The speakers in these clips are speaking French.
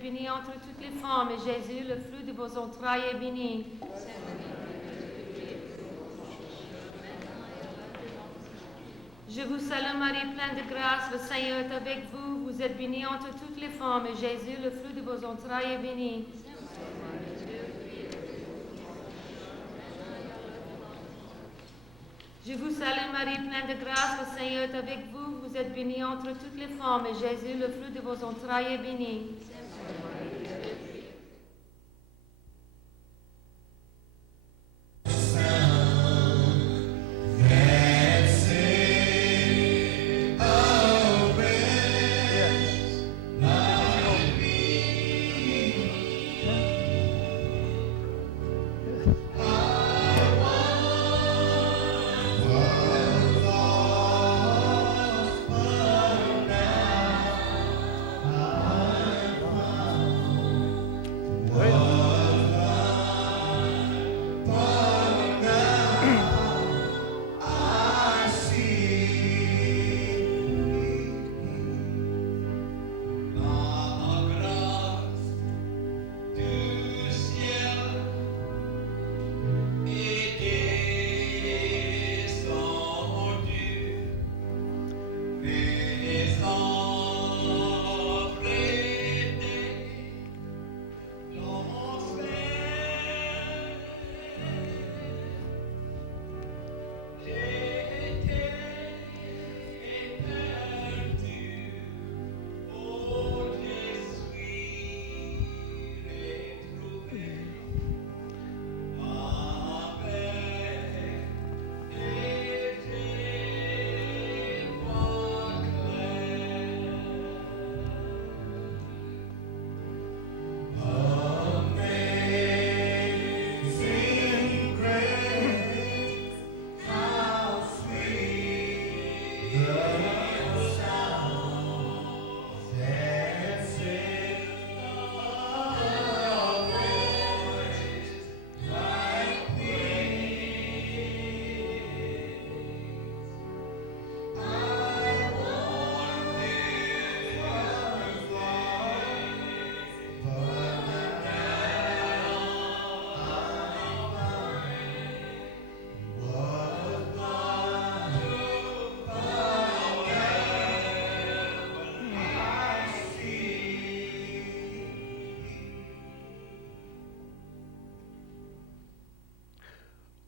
êtes bénie entre toutes les femmes, et Jésus, le fruit de vos entrailles, est béni. Je vous salue Marie, pleine de grâce, le Seigneur est avec vous. Vous êtes bénie entre toutes les femmes, et Jésus, le fruit de vos entrailles, est béni. Je vous salue Marie, pleine de grâce, le Seigneur est avec vous. Vous êtes bénie entre toutes les femmes, et Jésus, le fruit de vos entrailles, est béni.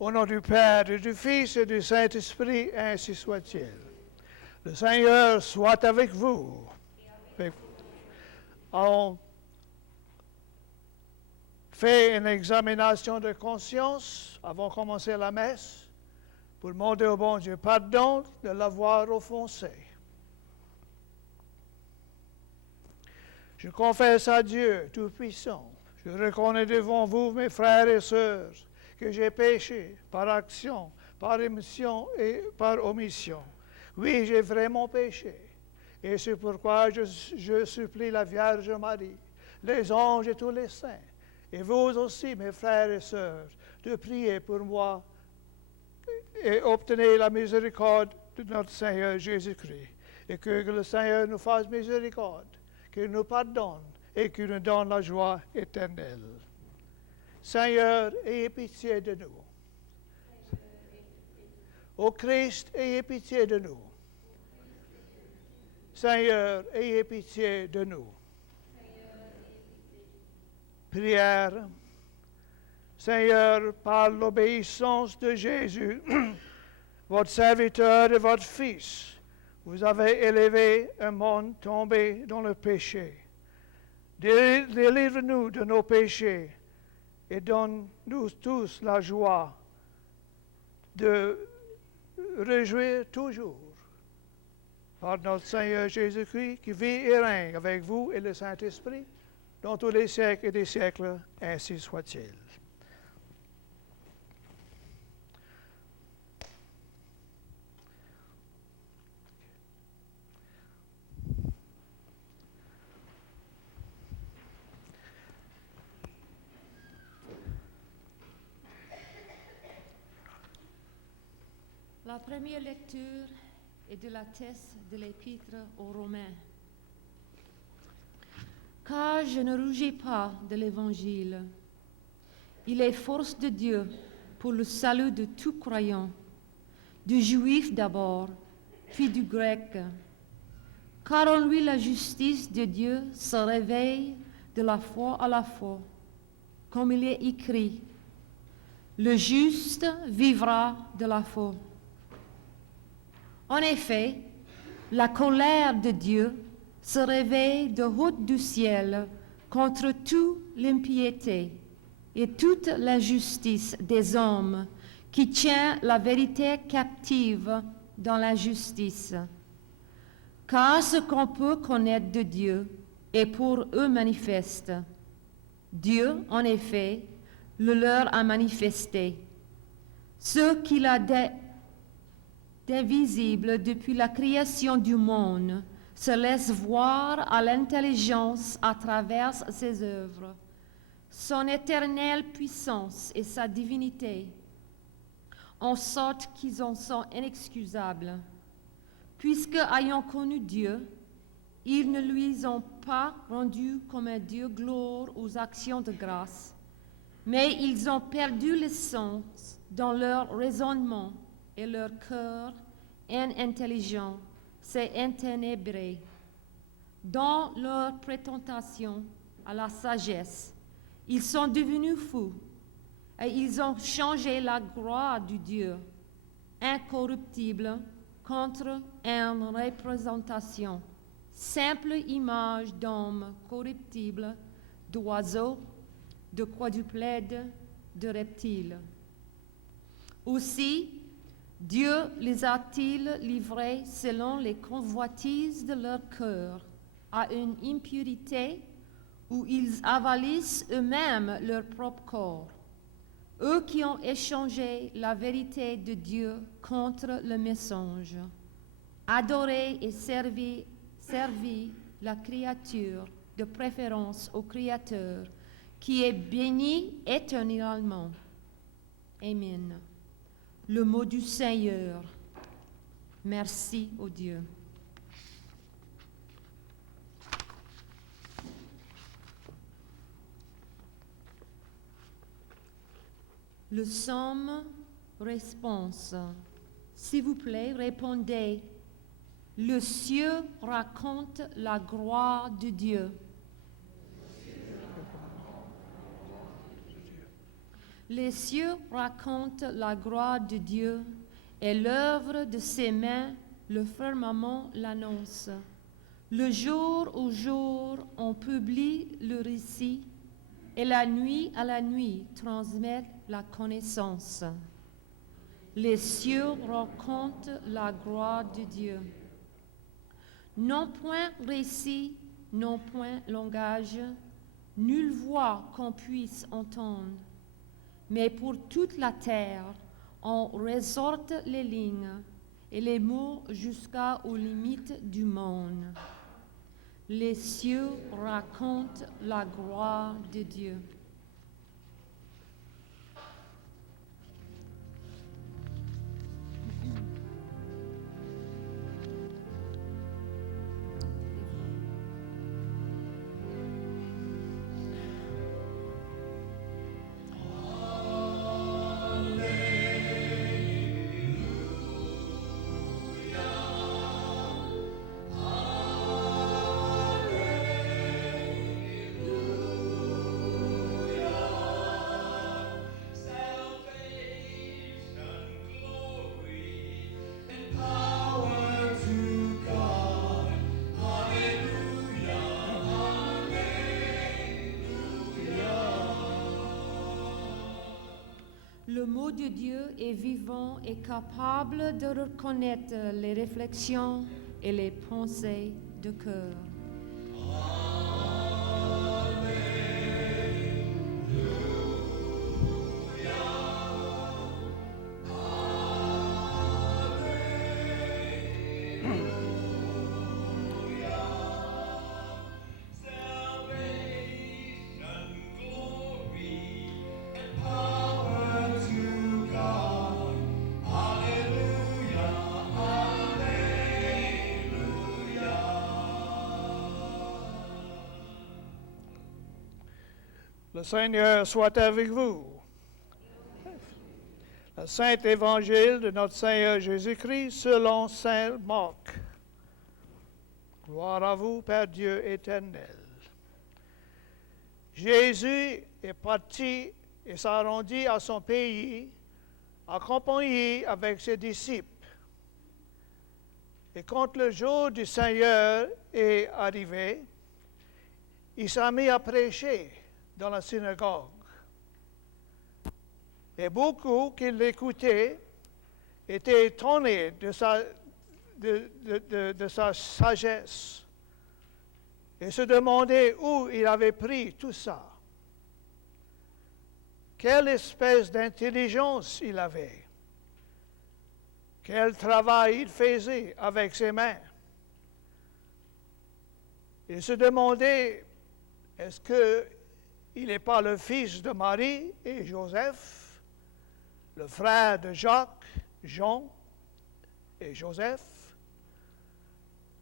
Au nom du Père, et du Fils et du Saint-Esprit, ainsi soit-il. Le Seigneur soit avec vous. On fait une examination de conscience avant de commencer la messe pour demander au bon Dieu pardon de l'avoir offensé. Je confesse à Dieu Tout-Puissant, je reconnais devant vous, mes frères et sœurs, que j'ai péché par action, par émission et par omission. Oui, j'ai vraiment péché. Et c'est pourquoi je supplie la Vierge Marie, les anges et tous les saints, et vous aussi, mes frères et sœurs, de prier pour moi et obtenir la miséricorde de notre Seigneur Jésus-Christ. Et que le Seigneur nous fasse miséricorde, qu'il nous pardonne et qu'il nous donne la joie éternelle. Seigneur, ayez pitié de nous. Ô Christ, ayez pitié de nous. Seigneur, ayez pitié de nous. Prière. Seigneur, par l'obéissance de Jésus, votre serviteur et votre Fils, vous avez élevé un monde tombé dans le péché. Délivre-nous de nos péchés et donne-nous tous la joie de réjouir toujours par notre Seigneur Jésus-Christ qui vit et règne avec vous et le Saint-Esprit dans tous les siècles et des siècles, ainsi soit-il. La première lecture est de la thèse de l'Épître aux Romains. car je ne rougis pas de l'Évangile. Il est force de Dieu pour le salut de tout croyant, du juif d'abord, puis du grec. Car en lui la justice de Dieu se réveille de la foi à la foi, comme il est écrit, le juste vivra de la foi. En effet, la colère de Dieu se réveille de haut du ciel contre toute l'impiété et toute l'injustice des hommes qui tient la vérité captive dans l'injustice. Car ce qu'on peut connaître de Dieu est pour eux manifeste. Dieu, en effet, le leur a manifesté. Ce qu'il a d'invisible depuis la création du monde se laisse voir à l'intelligence à travers ses œuvres, son éternelle puissance et sa divinité, en sorte qu'ils en sont inexcusables, puisque, ayant connu Dieu, ils ne lui ont pas rendu comme un Dieu gloire aux actions de grâce, mais ils ont perdu le sens dans leur raisonnement et leur cœur inintelligent s'est enténébré. Dans leur prétention à la sagesse, ils sont devenus fous et ils ont changé la gloire du Dieu incorruptible contre une représentation, simple image d'hommes corruptibles, d'oiseaux, de quadrupèdes, de reptiles. Aussi, Dieu les a-t-il livrés selon les convoitises de leur cœur à une impurité où ils avalissent eux-mêmes leur propre corps, eux qui ont échangé la vérité de Dieu contre le mensonge, adoré et servi la créature de préférence au Créateur, qui est béni éternellement. Amen. Le mot du Seigneur. Merci au Dieu. Le psaume réponse. S'il vous plaît, répondez. Le ciel raconte la gloire de Dieu. Les cieux racontent la gloire de Dieu et l'œuvre de ses mains, le firmament l'annonce. Le jour au jour, on publie le récit et la nuit à la nuit transmet la connaissance. Les cieux racontent la gloire de Dieu. Non point récit, non point langage, nulle voix qu'on puisse entendre. Mais pour toute la terre, on ressorte les lignes et les mots jusqu'aux limites du monde. Les cieux racontent la gloire de Dieu. Le mot de Dieu est vivant et capable de reconnaître les réflexions et les pensées de cœur. Le Seigneur soit avec vous. Le Saint Évangile de notre Seigneur Jésus-Christ selon Saint Marc. Gloire à vous, Père Dieu éternel. Jésus est parti et s'est rendu à son pays, accompagné avec ses disciples. Et quand le jour du Seigneur est arrivé, il s'est mis à prêcher dans la synagogue. Et beaucoup qui l'écoutaient étaient étonnés de sa sagesse et se demandaient où il avait pris tout ça. Quelle espèce d'intelligence il avait. Quel travail il faisait avec ses mains. Ils se demandaient, est-ce qu'il n'est pas le fils de Marie et Joseph, le frère de Jacques, Jean et Joseph?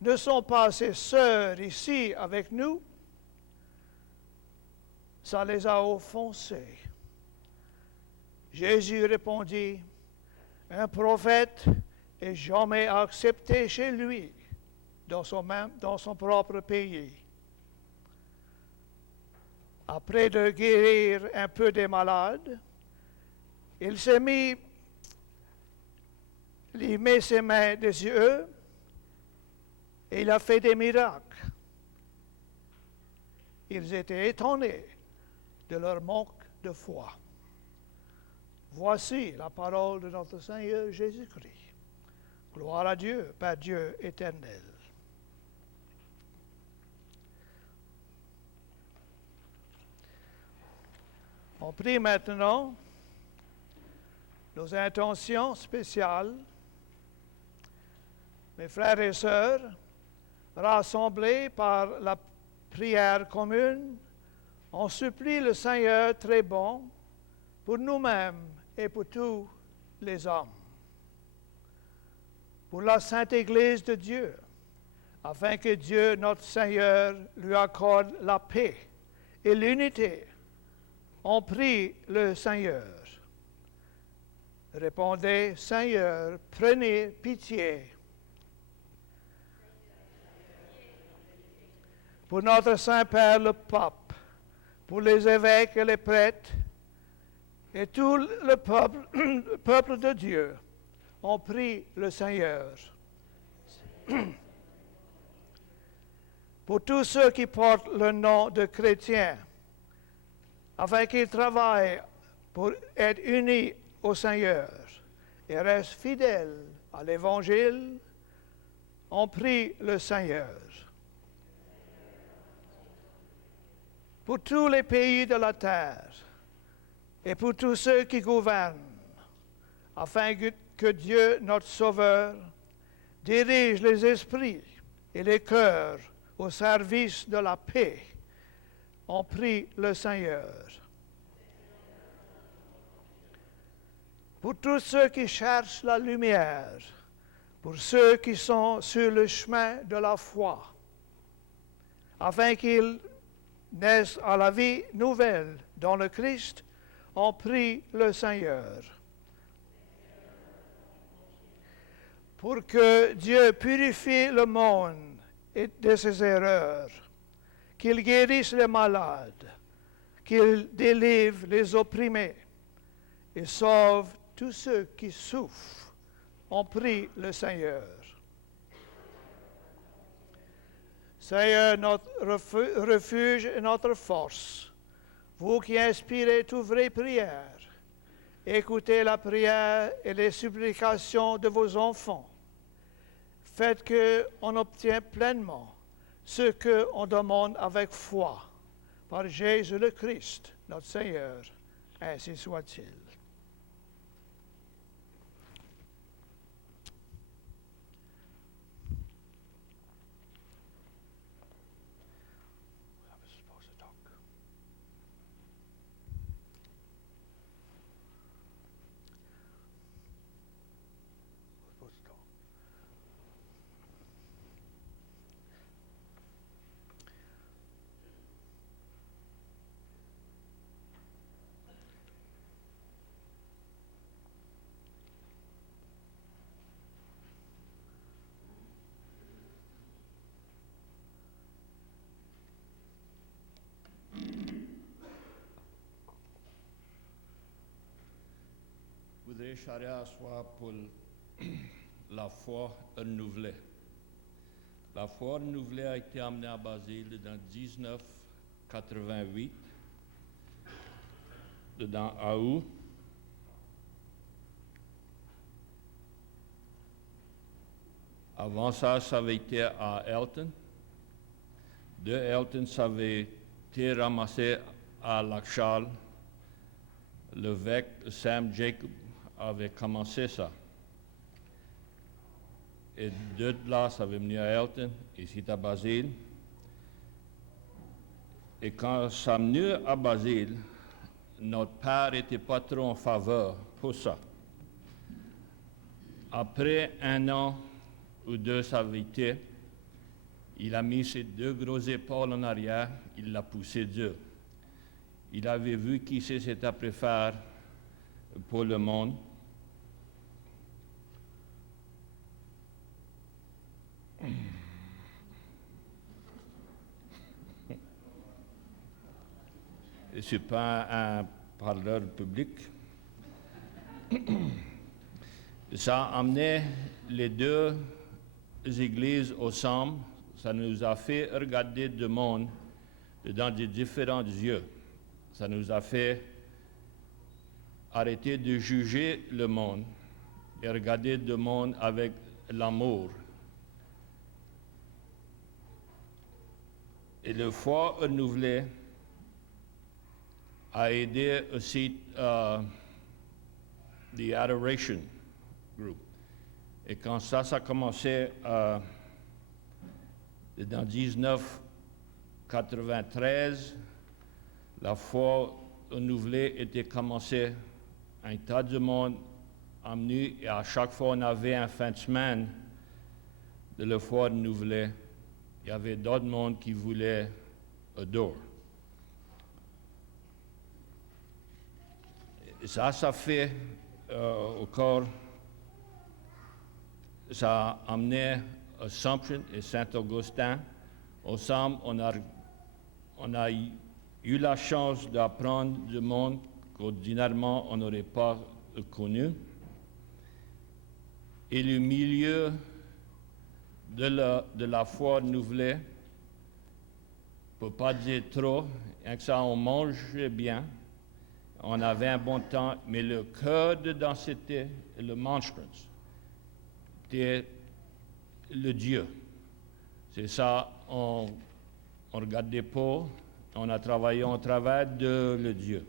Ne sont pas ses sœurs ici avec nous? Ça les a offensés. Jésus répondit, un prophète est jamais accepté chez lui, dans son propre pays. Après de guérir un peu des malades, il s'est mis, il met ses mains dessus eux, et il a fait des miracles. Ils étaient étonnés de leur manque de foi. Voici la parole de notre Seigneur Jésus-Christ. Gloire à Dieu, Père Dieu éternel. On prie maintenant nos intentions spéciales. Mes frères et sœurs, rassemblés par la prière commune, on supplie le Seigneur très bon pour nous-mêmes et pour tous les hommes, pour la Sainte Église de Dieu, afin que Dieu, notre Seigneur, lui accorde la paix et l'unité. On prie le Seigneur. Répondez, Seigneur, prenez pitié. Pour notre Saint-Père le Pape, pour les évêques et les prêtres, et tout le peuple de Dieu, on prie le Seigneur. Pour tous ceux qui portent le nom de chrétiens, afin qu'ils travaillent pour être unis au Seigneur et restent fidèles à l'Évangile, on prie le Seigneur. Pour tous les pays de la terre et pour tous ceux qui gouvernent, afin que Dieu, notre Sauveur, dirige les esprits et les cœurs au service de la paix, on prie le Seigneur. Pour tous ceux qui cherchent la lumière, pour ceux qui sont sur le chemin de la foi, afin qu'ils naissent à la vie nouvelle dans le Christ, on prie le Seigneur. Pour que Dieu purifie le monde de ses erreurs, qu'il guérisse les malades, qu'il délivre les opprimés et sauve tous ceux qui souffrent. On prie le Seigneur. Seigneur, notre refuge et notre force, vous qui inspirez toutes vraies prières, écoutez la prière et les supplications de vos enfants. Faites qu'on obtienne pleinement ce qu'on demande avec foi, par Jésus le Christ, notre Seigneur. Ainsi soit-il. voudrais charrer à soi pour la foi renouvelée. La foi renouvelée a été amenée à Basile dans 1988, dans Aou. Avant ça, ça avait été à Elton. De Elton, ça avait été ramassé à Lac-Charles. L'évêque Sam Jacob avait commencé ça. Et de là, ça avait venu à Elton, ici à Basile. Et quand ça est venu à Basile, notre père n'était pas trop en faveur pour ça. Après un an ou deux, ça avait été, il a mis ses deux grosses épaules en arrière, il l'a poussé dur. Il avait vu qui s'était après faire pour le monde. Je ne suis pas un parleur public. Ça a amené les deux églises ensemble. Ça nous a fait regarder le monde dans des différents yeux. Ça nous a fait arrêter de juger le monde et regarder le monde avec l'amour. Et le foi renouvelé a aidé aussi the Adoration Group. Et quand ça a commencé dans 1993, la foi renouvelée était commencée, un tas de monde amené, et à chaque fois on avait un fin de semaine de la foi renouvelée. Il y avait d'autres mondes qui voulaient adorer. Et ça fait encore, ça a amené Assumption et Saint-Augustin. Ensemble, on a eu la chance d'apprendre du monde qu'ordinairement on n'aurait pas connu. Et le milieu de la foi renouvelée, on ne peut pas dire trop, et que ça on mangeait bien, on avait un bon temps, mais le cœur dedans c'était le monstrance, c'était le Dieu. C'est ça, on regardait pas, on a travaillé au travers de le Dieu.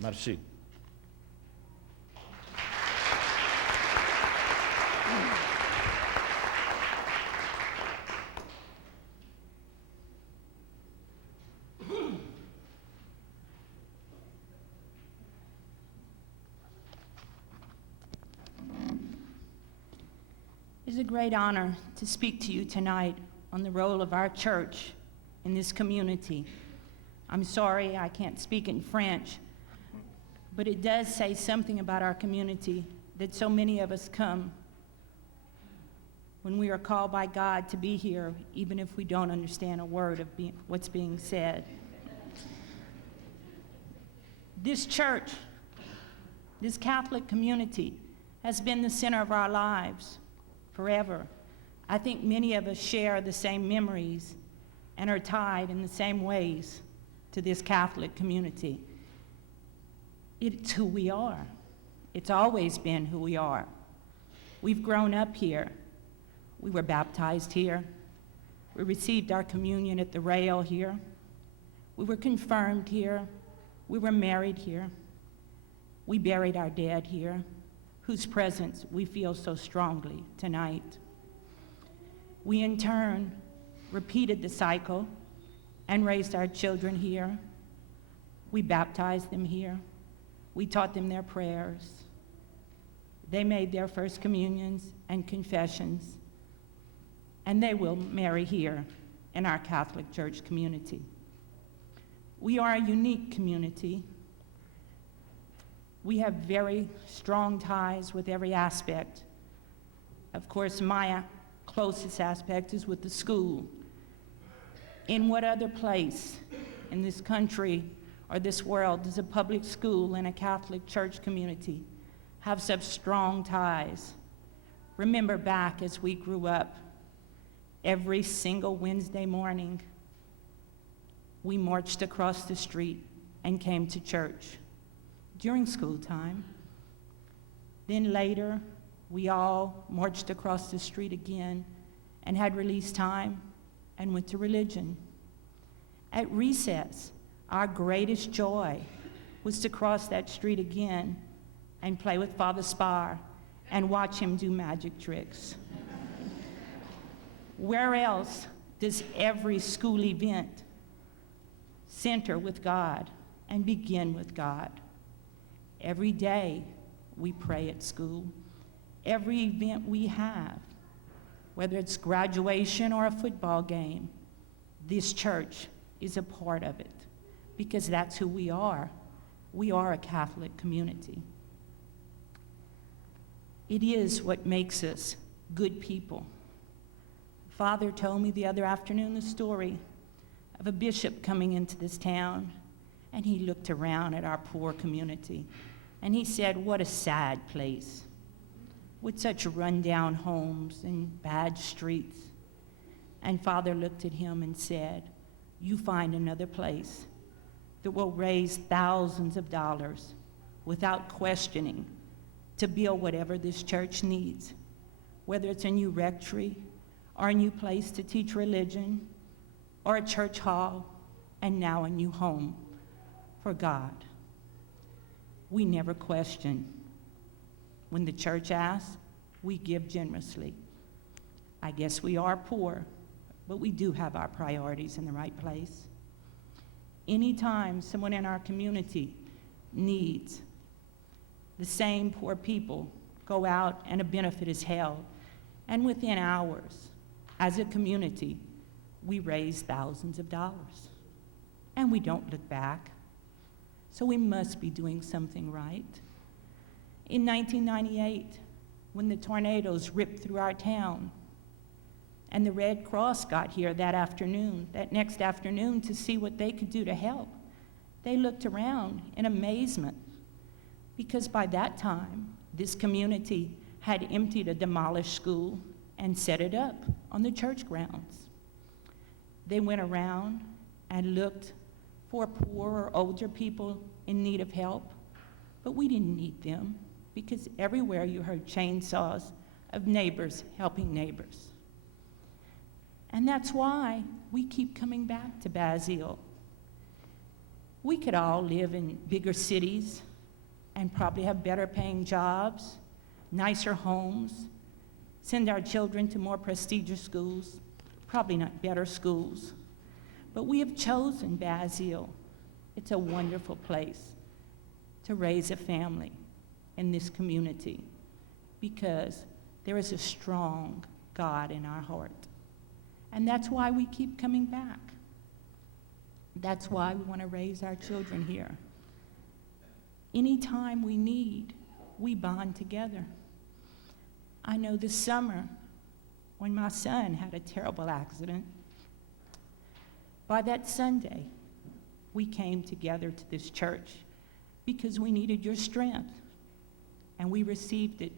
Merci. It is a great honor to speak to you tonight on the role of our church in this community. I'm sorry I can't speak in French, but it does say something about our community that so many of us come when we are called by God to be here, even if we don't understand a word of what's being said. This church, this Catholic community, has been the center of our lives forever. I think many of us share the same memories and are tied in the same ways to this Catholic community. It's who we are. It's always been who we are. We've grown up here. We were baptized here. We received our communion at the rail here. We were confirmed here. We were married here. We buried our dead here, whose presence we feel so strongly tonight. We in turn repeated the cycle and raised our children here. We baptized them here. We taught them their prayers. They made their first communions and confessions, and they will marry here in our Catholic Church community. We are a unique community. We have very strong ties with every aspect. Of course, my closest aspect is with the school. In what other place in this country or this world does a public school and a Catholic church community have such strong ties. Remember back as we grew up, every single Wednesday morning, we marched across the street and came to church during school time. Then later, we all marched across the street again and had release time and went to religion. At recess, our greatest joy was to cross that street again and play with Father Spar and watch him do magic tricks. Where else does every school event center with God and begin with God? Every day we pray at school. Every event we have, whether it's graduation or a football game, this church is a part of it because that's who we are. We are a Catholic community. It is what makes us good people. Father told me the other afternoon the story of a bishop coming into this town, and he looked around at our poor community, and he said, "What a sad place, with such rundown homes and bad streets." And Father looked at him and said, "You find another place that will raise thousands of dollars without questioning to build whatever this church needs, whether it's a new rectory or a new place to teach religion or a church hall and now a new home for God." We never question. When the church asks, we give generously. I guess we are poor, but we do have our priorities in the right place. Anytime someone in our community needs, the same poor people go out and a benefit is held, and within hours, as a community, we raise thousands of dollars, and we don't look back. So we must be doing something right. In 1998, when the tornadoes ripped through our town, and the Red Cross got here that next afternoon to see what they could do to help, they looked around in amazement, because by that time, this community had emptied a demolished school and set it up on the church grounds. They went around and looked for poor or older people in need of help, but we didn't need them because everywhere you heard chainsaws of neighbors helping neighbors. And that's why we keep coming back to Basile. We could all live in bigger cities and probably have better paying jobs, nicer homes, send our children to more prestigious schools, probably not better schools. But we have chosen Basile. It's a wonderful place to raise a family in this community because there is a strong God in our heart. And that's why we keep coming back. That's why we want to raise our children here. Anytime we need, we bond together. I know this summer, when my son had a terrible accident, by that Sunday, we came together to this church because we needed your strength, and we received it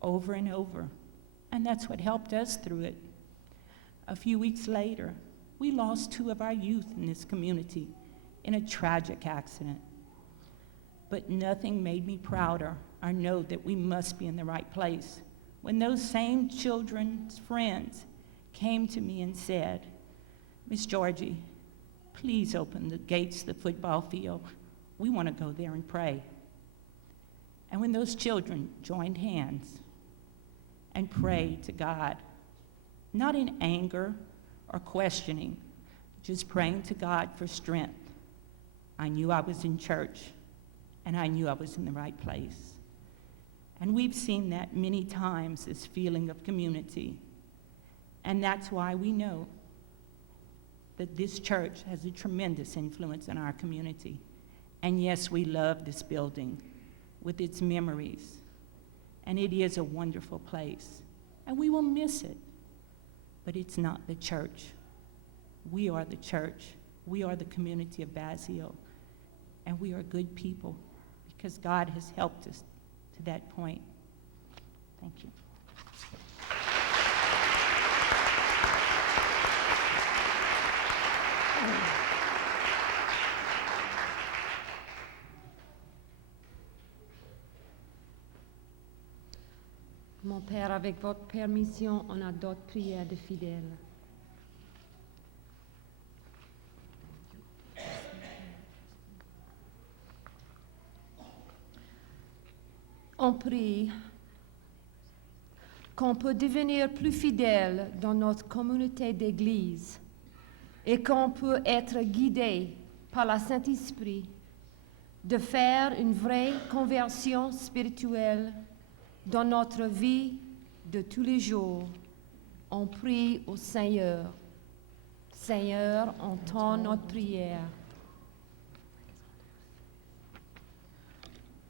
over and over, and that's what helped us through it. A few weeks later, we lost 2 of our youth in this community in a tragic accident. But nothing made me prouder or know that we must be in the right place when those same children's friends came to me and said, "Miss Georgie, please open the gates to the football field. We want to go there and pray." And when those children joined hands and prayed to God, not in anger or questioning, just praying to God for strength, I knew I was in church and I knew I was in the right place. And we've seen that many times, this feeling of community. And that's why we know that this church has a tremendous influence in our community. And yes, we love this building with its memories. And it is a wonderful place. And we will miss it. But it's not the church. We are the church. we are the community of Basile, and we are good people because God has helped us to that point. Thank you. Mon Père, avec votre permission, on a d'autres prières de fidèles. On prie qu'on peut devenir plus fidèle dans notre communauté d'église et qu'on peut être guidé par le Saint-Esprit de faire une vraie conversion spirituelle dans notre vie de tous les jours. On prie au Seigneur. Seigneur, entends notre prière.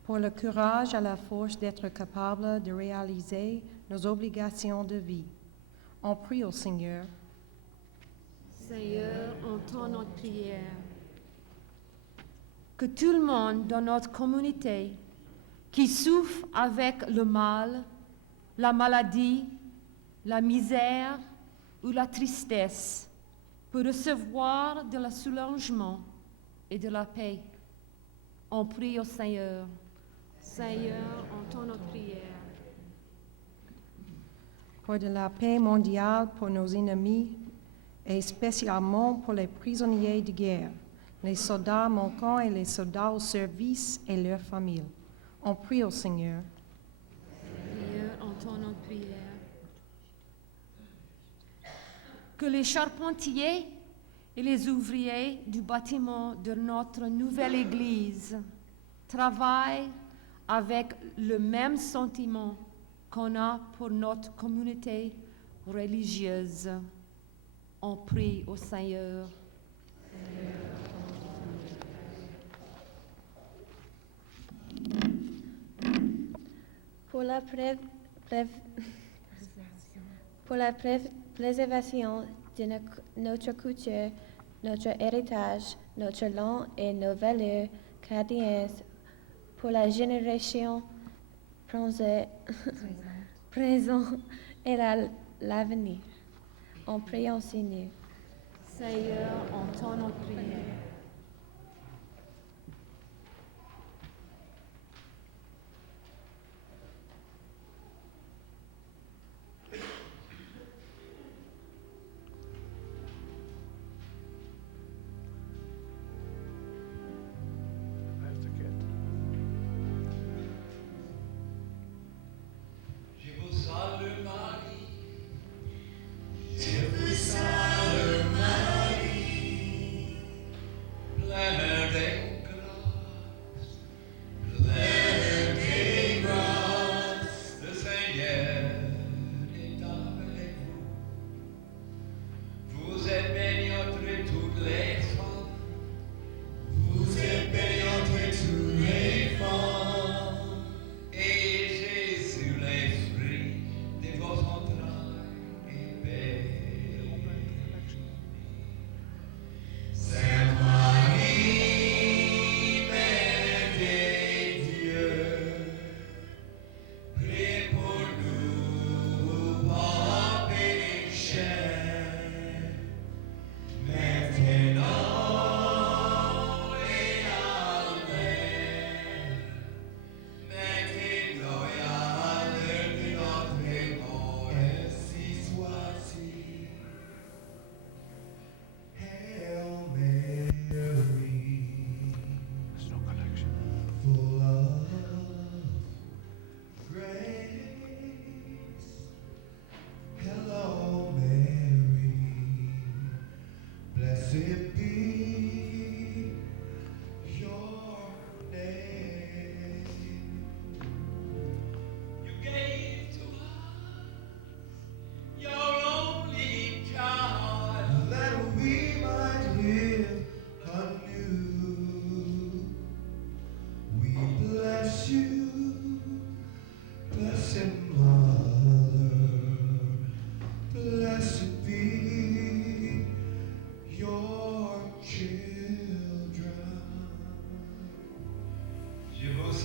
Pour le courage et la force d'être capable de réaliser nos obligations de vie. On prie au Seigneur. Seigneur, entends notre prière. Que tout le monde dans notre communauté qui souffre avec le mal, la maladie, la misère ou la tristesse peut recevoir de la soulagement et de la paix. On prie au Seigneur. Seigneur, entends notre prière. Pour de la paix mondiale pour nos ennemis et spécialement pour les prisonniers de guerre, les soldats manquants et les soldats au service et leurs familles. On prie au Seigneur. Seigneur, entends notre prière. Que les charpentiers et les ouvriers du bâtiment de notre nouvelle Église travaillent avec le même sentiment qu'on a pour notre communauté religieuse. On prie au Seigneur. Pour la préservation de notre culture, notre héritage, notre langue et nos valeurs chrétiennes, pour la génération présente et l'avenir. On prie au Seigneur. Seigneur, entends notre prière. Je vous salue Marie. Je vous salue Marie,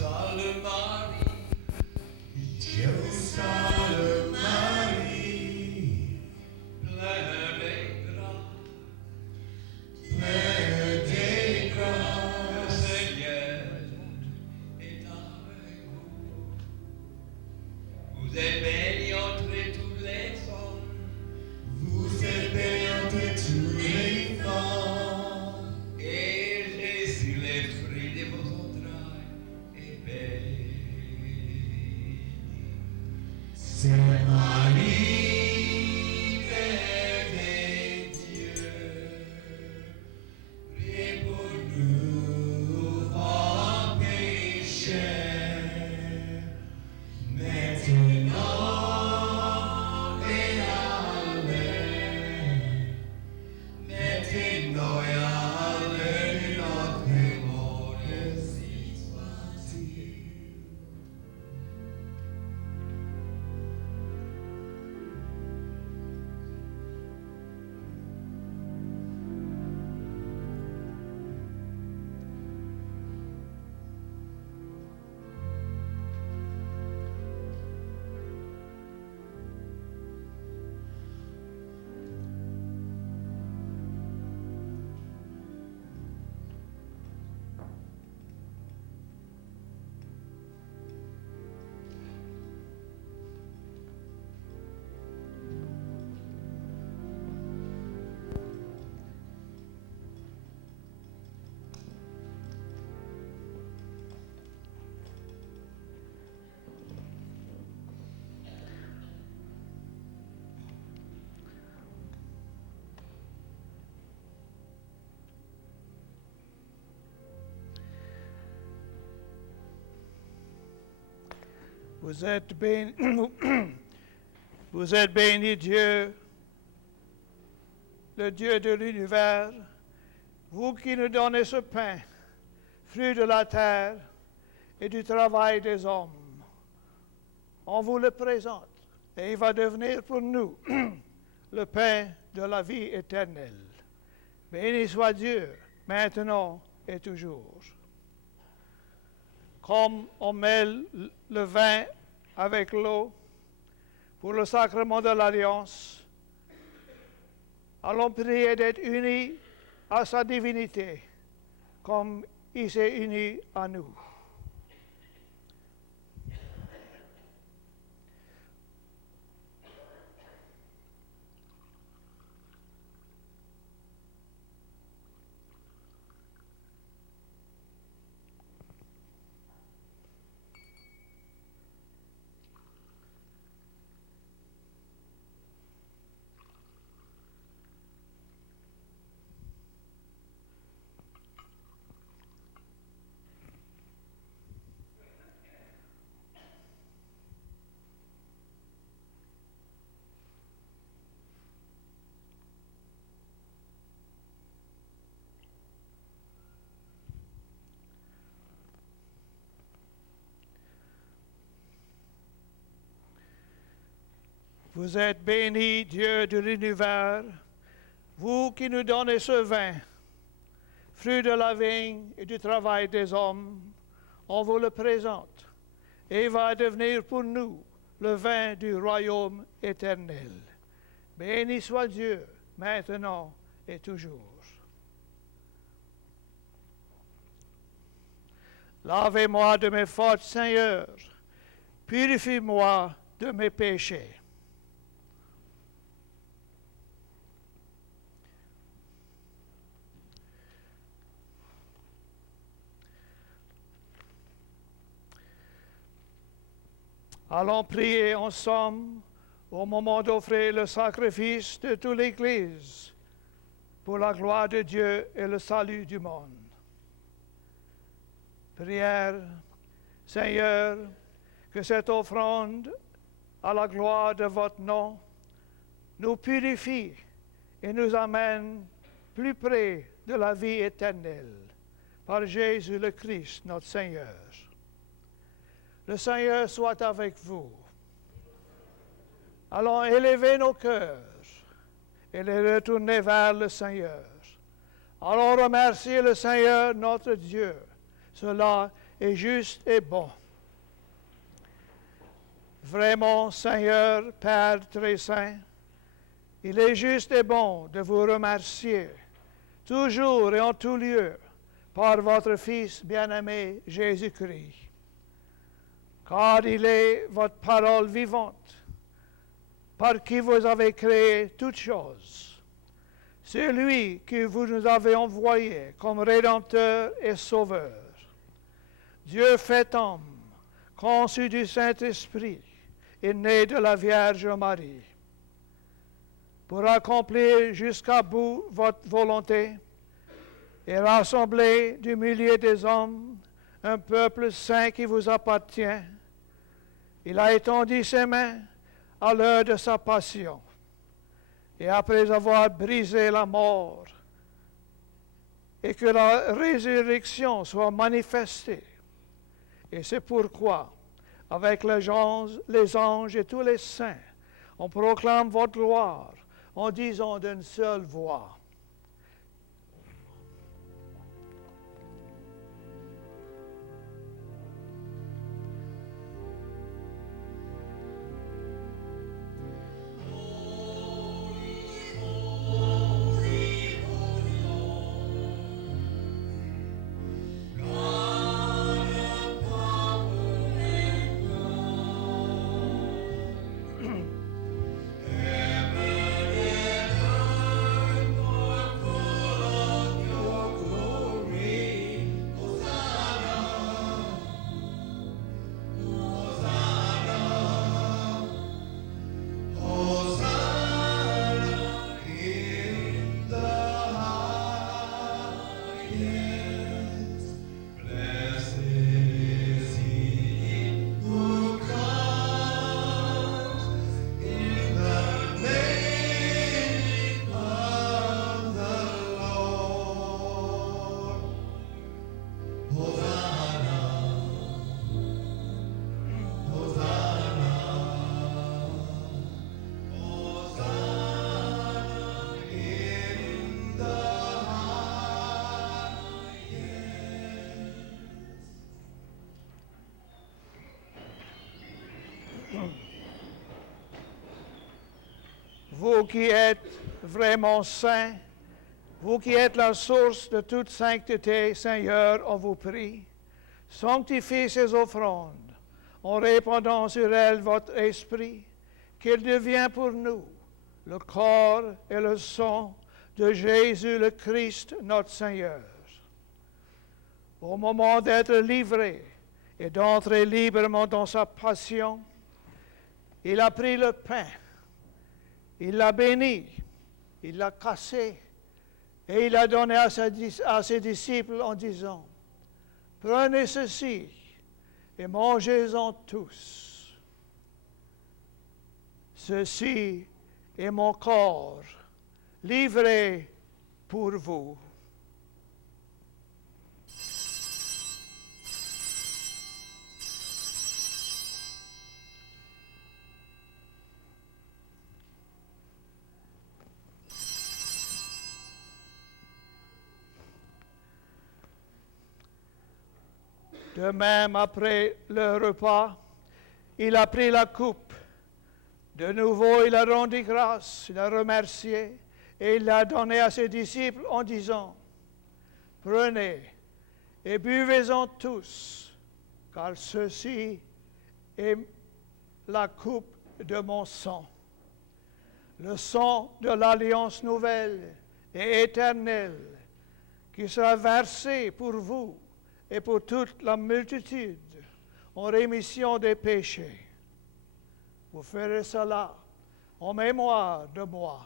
salue Marie, Dieu vous salue Marie, pleine de grâce. pleine de grâce. Le Seigneur est avec vous. Vous êtes bénie entre toutes les femmes, Vous êtes bénie entre tous les femmes, et Jésus, le fruit de vos entrailles, est béni. Sainte Marie, Mère de Dieu, priez pour nous pauvres pécheurs, maintenant et à l'heure, maintenant et à l'heure de notre mort, ainsi soit-il. Vous êtes béni, vous êtes béni Dieu, le Dieu de l'univers, vous qui nous donnez ce pain, fruit de la terre et du travail des hommes. On vous le présente et il va devenir pour nous le pain de la vie éternelle. Béni soit Dieu, maintenant et toujours. Comme on met le vin avec l'eau pour le sacrement de l'alliance, allons prier d'être unis à sa divinité, comme il s'est uni à nous. Vous êtes béni, Dieu de l'univers, vous qui nous donnez ce vin, fruit de la vigne et du travail des hommes, on vous le présente et il va devenir pour nous le vin du royaume éternel. Béni soit Dieu, maintenant et toujours. Lavez-moi de mes fautes, Seigneur, purifie-moi de mes péchés. Allons prier ensemble au moment d'offrir le sacrifice de toute l'Église pour la gloire de Dieu et le salut du monde. Prière, Seigneur, que cette offrande à la gloire de votre nom nous purifie et nous amène plus près de la vie éternelle par Jésus le Christ, notre Seigneur. Le Seigneur soit avec vous. Allons élever nos cœurs et les retourner vers le Seigneur. Allons remercier le Seigneur, notre Dieu. Cela est juste et bon. Vraiment, Seigneur, Père très saint, il est juste et bon de vous remercier, toujours et en tout lieu, par votre Fils bien-aimé Jésus-Christ. Car il est votre parole vivante, par qui vous avez créé toutes choses. C'est lui que vous nous avez envoyé comme Rédempteur et Sauveur. Dieu fait homme, conçu du Saint-Esprit et né de la Vierge Marie. Pour accomplir jusqu'à bout votre volonté et rassembler du milieu des hommes un peuple saint qui vous appartient, il a étendu ses mains à l'heure de sa passion. Et après avoir brisé la mort et que la résurrection soit manifestée, et c'est pourquoi, avec les anges et tous les saints, on proclame votre gloire en disant d'une seule voix. Vous qui êtes vraiment saints, vous qui êtes la source de toute sainteté, Seigneur, on vous prie, sanctifiez ces offrandes en répandant sur elles votre esprit, qu'il devienne pour nous le corps et le sang de Jésus le Christ, notre Seigneur. Au moment d'être livré et d'entrer librement dans sa passion, il a pris le pain. Il l'a béni, il l'a cassé, et il l'a donné à ses disciples en disant, « Prenez ceci et mangez-en tous. Ceci est mon corps, livré pour vous. » De même, après le repas, il a pris la coupe. De nouveau, il a rendu grâce, il a remercié et il l'a donné à ses disciples en disant, « Prenez et buvez-en tous, car ceci est la coupe de mon sang, le sang de l'alliance nouvelle et éternelle qui sera versé pour vous et pour toute la multitude en rémission des péchés. Vous ferez cela en mémoire de moi. »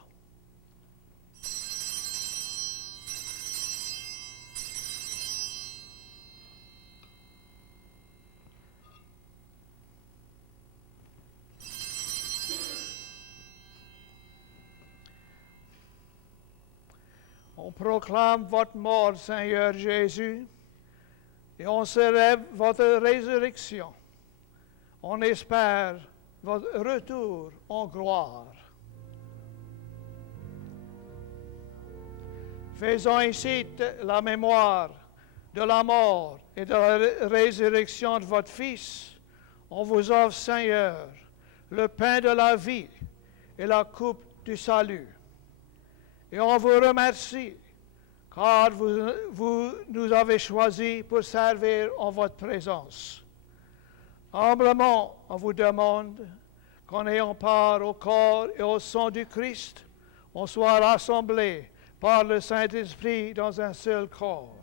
On proclame votre mort, Seigneur Jésus, et on célèbre votre résurrection. On espère votre retour en gloire. Faisons ici la mémoire de la mort et de la résurrection de votre Fils, on vous offre, Seigneur, le pain de la vie et la coupe du salut. Et on vous remercie, car vous nous avez choisis pour servir en votre présence. Humblement, on vous demande qu'en ayant part au corps et au sang du Christ, on soit rassemblés par le Saint-Esprit dans un seul corps.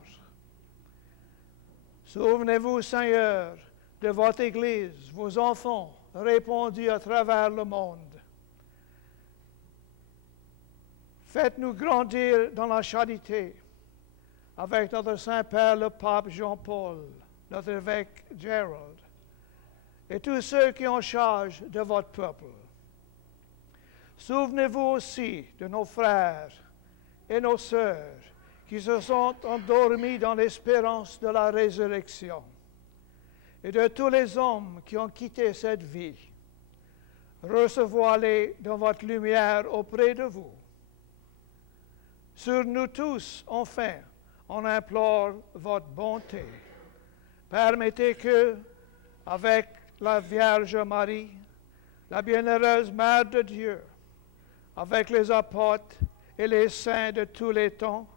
Souvenez-vous, Seigneur, de votre Église, vos enfants répandus à travers le monde. Faites-nous grandir dans la charité avec notre Saint-Père, le Pape Jean-Paul, notre évêque Gerald, et tous ceux qui ont charge de votre peuple. Souvenez-vous aussi de nos frères et nos sœurs qui se sont endormis dans l'espérance de la résurrection, et de tous les hommes qui ont quitté cette vie. Recevoir-les dans votre lumière auprès de vous. Sur nous tous, enfin, on implore votre bonté. Permettez que, avec la Vierge Marie, la bienheureuse Mère de Dieu, avec les apôtres et les saints de tous les temps,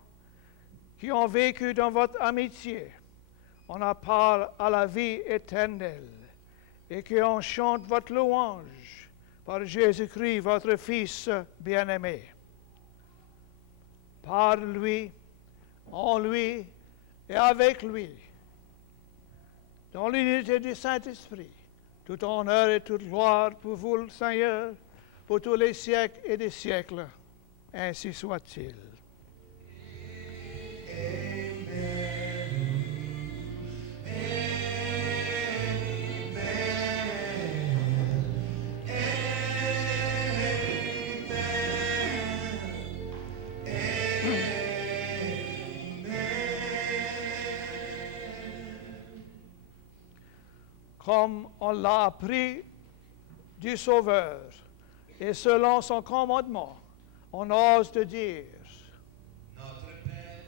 qui ont vécu dans votre amitié, on a part à la vie éternelle, et qu'on chante votre louange par Jésus-Christ, votre Fils bien-aimé. Par lui, en lui et avec lui, dans l'unité du Saint-Esprit, tout honneur et toute gloire pour vous, le Seigneur, pour tous les siècles et des siècles. Ainsi soit-il. Comme on l'a appris du Sauveur, et selon son commandement, on ose de dire, Notre Père,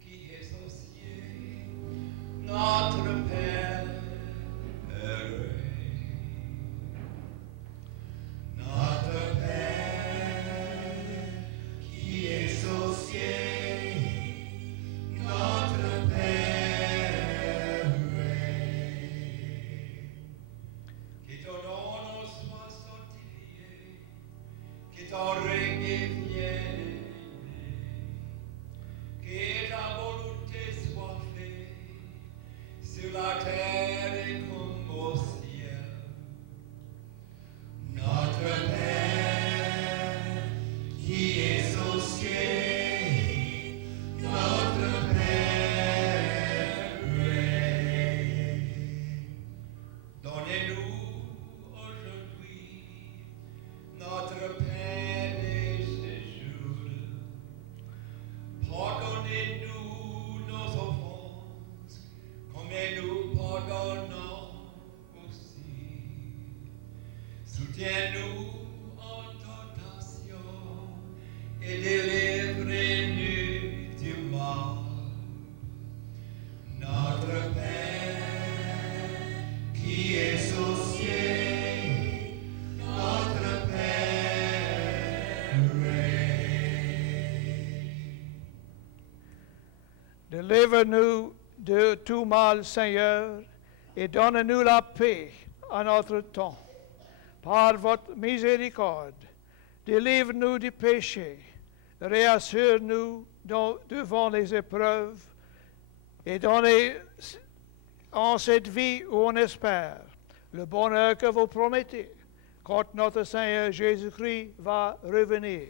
qui es aux cieux, notre Père, heureux. Notre Père, qui es aux cieux, notre Père, que ton nom soit sanctifié, que ton règne vienne, que ta volonté soit faite sur la terre et comme au ciel. Notre Père, qui es aux cieux, notre Père, donnez-nous aujourd'hui notre pain de ce jour. Pardonnez-nous nos offenses, comme nous pardonnons aussi. Soutiens-nous en tentation et délivre-nous du mal. Notre Père, qui es aux cieux, notre Père, délivre-nous de tout mal, Seigneur, et donne-nous la paix à notre temps. Par votre miséricorde, délivre-nous du péché, réassure-nous devant les épreuves, et donnez en cette vie où on espère le bonheur que vous promettez quand notre Seigneur Jésus-Christ va revenir.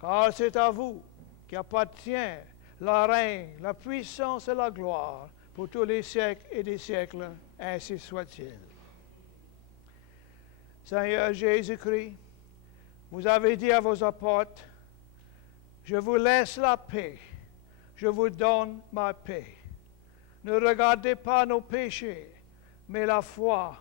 Car c'est à vous qu'appartient la règne, la puissance et la gloire pour tous les siècles et des siècles, ainsi soit-il. Seigneur Jésus-Christ, vous avez dit à vos apôtres, je vous laisse la paix, je vous donne ma paix. Ne regardez pas nos péchés, mais la foi